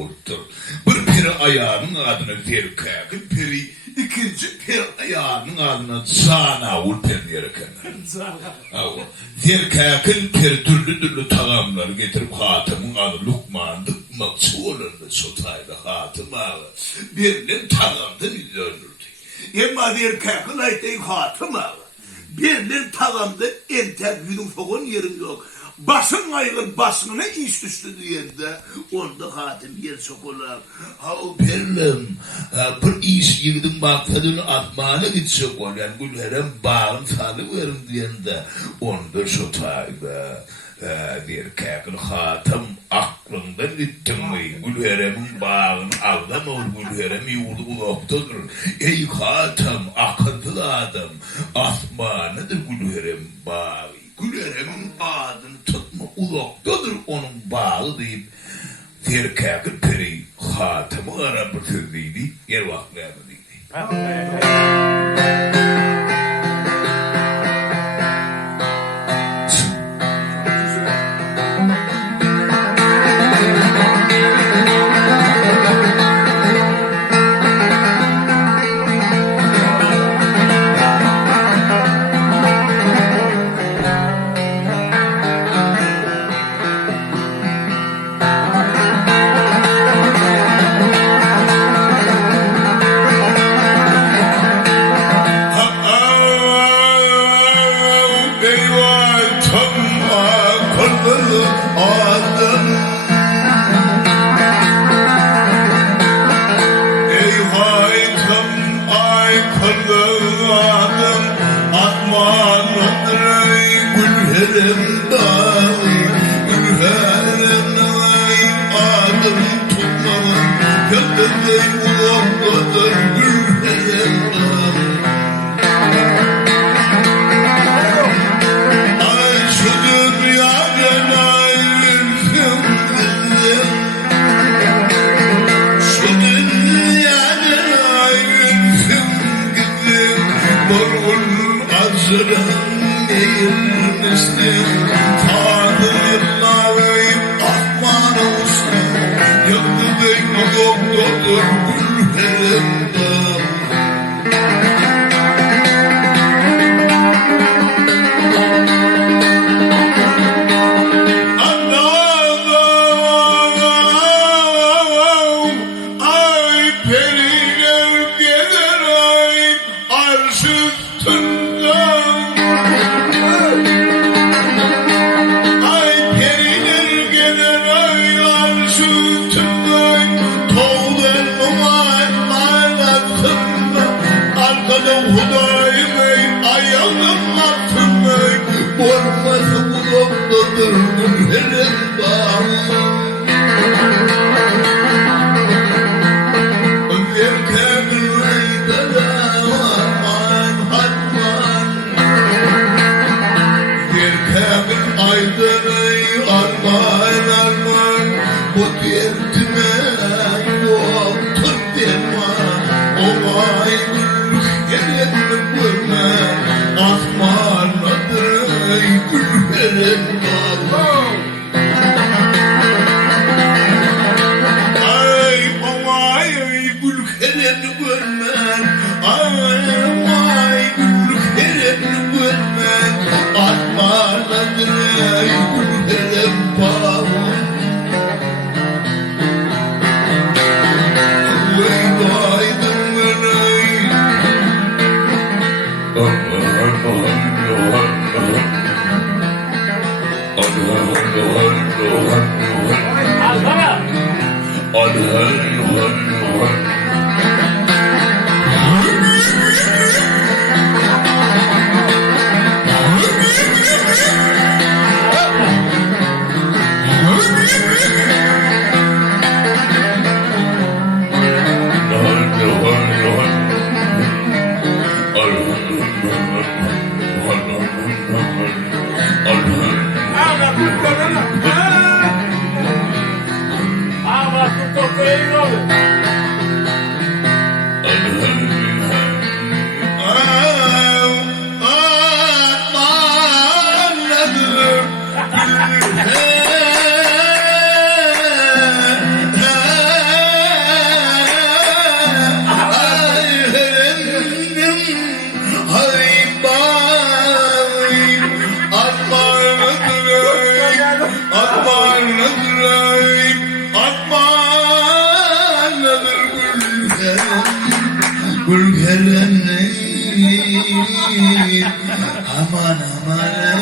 bolupdyr. Bir peri ayağının adyna Zerkägil peri, ikinci peri ayağının adyna Zanavul peri diýerken. Zerkägil peri türlü tagamlar getirip Hatymyň adı Lukmandy maksularynda sotaýdy Hatym ağa. Birilen tagamdan izlenirdi. Emma Zerkägil aýtdy Hatym ağa. Birilen tagamda entek ýüdüň sogan ýerim ýok. Başın aygın başına iş düştü diyende onda Hatym yer sokular. Ha o berlim bir iş yigidin maksadını atmana gitsek olan Gülherem bağın salıverin diyende onda sotayda Zerkägil Hatym aklından gittinmi Gülherem'in bağını aldama Gülherem yurdu ulaktadır. Ey Hatym akıllı adam asmanıdır Gülherem bağı. Gülherem'in adını tutma ulaktadır onun bağı deyip Zerkägil peri Hatym'a ara bir söz deydi, yer vaklarını deydi. Gülgerenler aman aman